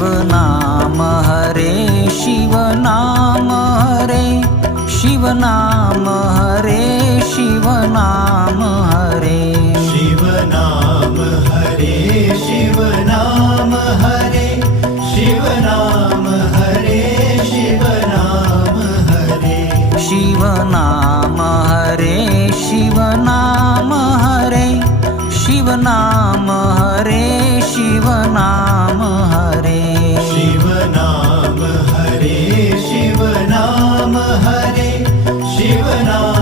शिवनाम हरे शिवनाम हरे शिवनाम हरे शिवनाम हरे शिवनाम हरे शिवनाम हरे शिवनाम हरे शिवनाम हरे शिवनाम हरे शिवनाम हरे शिवनाम हरे शिवनाम हरे शिवनाम हरे शिवनाम हरे शिवनाम